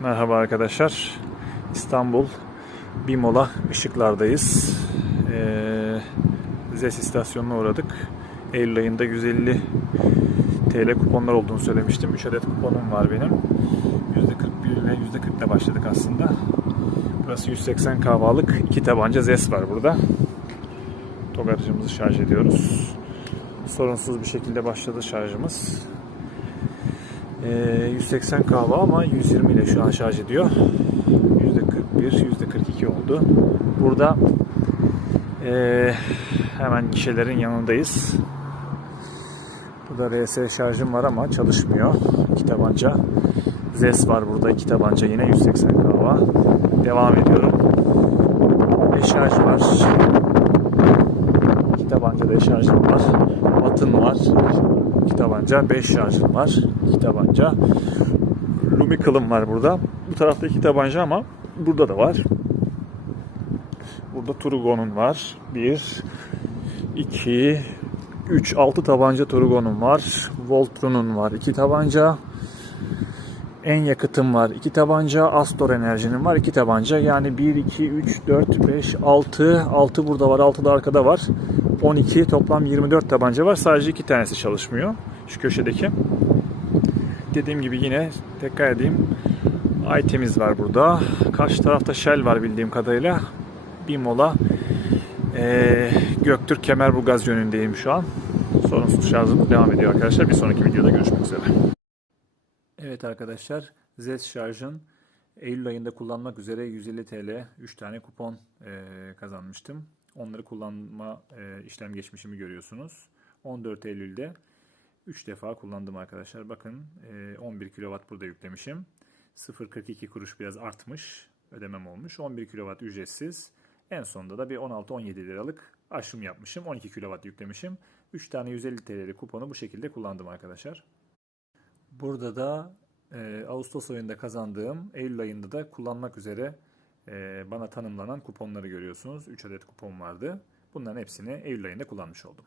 Merhaba arkadaşlar. İstanbul Bimola Işıklar'dayız. Ee, ZES istasyonuna uğradık. Eylül ayında 150 TL kuponlar olduğunu söylemiştim. 3 adet kuponum var benim. %41 ile %40 ile başladık aslında. Burası 180 kahvalık iki tabanca ZES var burada. TOG aracımızı şarj ediyoruz. Sorunsuz bir şekilde başladı şarjımız. Ee, 180 kahve ama 120 ile şu an şarj ediyor. %41, %42 oldu. Burada ee, hemen gişelerin yanındayız. Burada RS şarjım var ama çalışmıyor. İki tabanca. ZES var burada iki tabanca yine 180 kahve. Devam ediyorum. Deşarj var. İki tabanca deşarjım var. Atın var. İki tabanca 5 şarjım var. İki tabanca. Lumical'ım var burada. Bu tarafta iki tabanca ama burada da var. Burada Turgon'un var. 1 2 3 6 tabanca Turgon'un var. Voltron'un var. 2 tabanca. En yakıtım var. 2 tabanca. Astor Enerji'nin var. 2 tabanca. Yani 1 2 3 4 5 6 6 burada var. 6 da arkada var. 12 toplam 24 tabanca var. Sadece iki tanesi çalışmıyor. Şu köşedeki. Dediğim gibi yine tekrar edeyim. Aytemiz var burada. Karşı tarafta Shell var bildiğim kadarıyla. Bir mola. Ee, Göktürk Kemerburgaz yönündeyim şu an. Sorunsuz şarjım devam ediyor arkadaşlar. Bir sonraki videoda görüşmek üzere. Evet arkadaşlar. ZES şarjın Eylül ayında kullanmak üzere 150 TL 3 tane kupon e, kazanmıştım. Onları kullanma e, işlem geçmişimi görüyorsunuz. 14 Eylül'de 3 defa kullandım arkadaşlar. Bakın e, 11 kW burada yüklemişim. 0.42 kuruş biraz artmış. Ödemem olmuş. 11 kW ücretsiz. En sonunda da bir 16-17 liralık aşım yapmışım. 12 kW yüklemişim. 3 tane 150 TL'lik kuponu bu şekilde kullandım arkadaşlar. Burada da e, Ağustos ayında kazandığım, Eylül ayında da kullanmak üzere e, bana tanımlanan kuponları görüyorsunuz. 3 adet kupon vardı. Bunların hepsini Eylül ayında kullanmış oldum.